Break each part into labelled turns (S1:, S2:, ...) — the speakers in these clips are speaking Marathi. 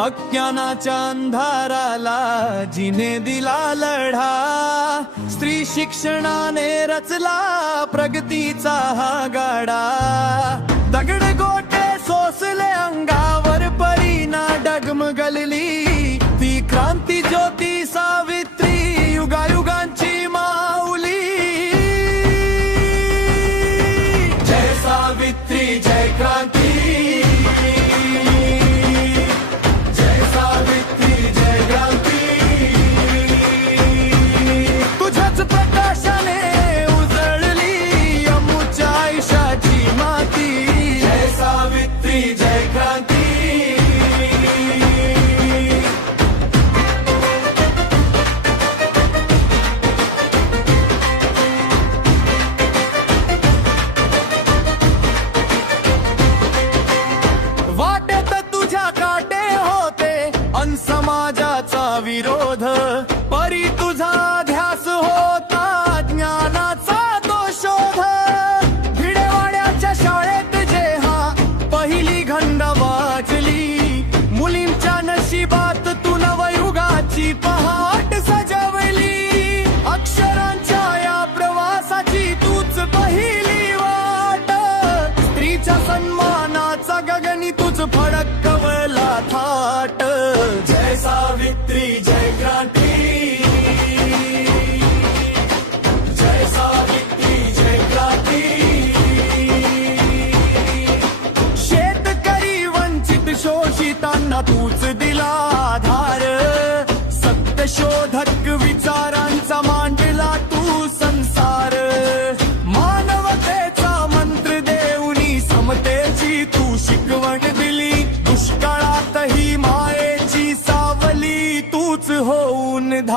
S1: अज्ञानाच्या अंधाराला जिने दिला लढा स्त्री शिक्षणाने रचला प्रगतीचा हा गाडा. आणि तुझ फडक कवला थाट. जय सावित्री जय क्रांती. जय सावित्री जय क्रांती. शेतकरी वंचित शोषितांना तूच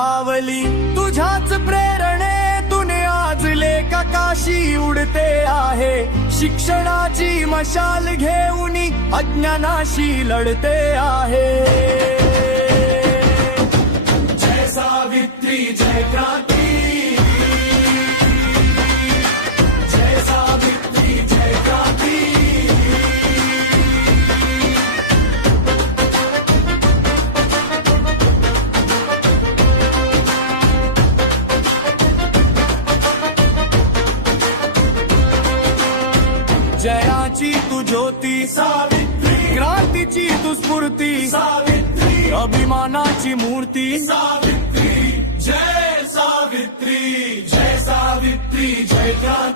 S1: होऊन तुझ्याच प्रेरणेतून आज लेखा काशी उडते आहे. शिक्षणाची मशाल घेऊन अज्ञानाशी लढते आहे. जयाची तू ज्योती सावित्री. क्रांतीची तू स्फूर्ती सावित्री. अभिमानाची मूर्ती सावित्री. जय सावित्री जय सावित्री जय क्रांती.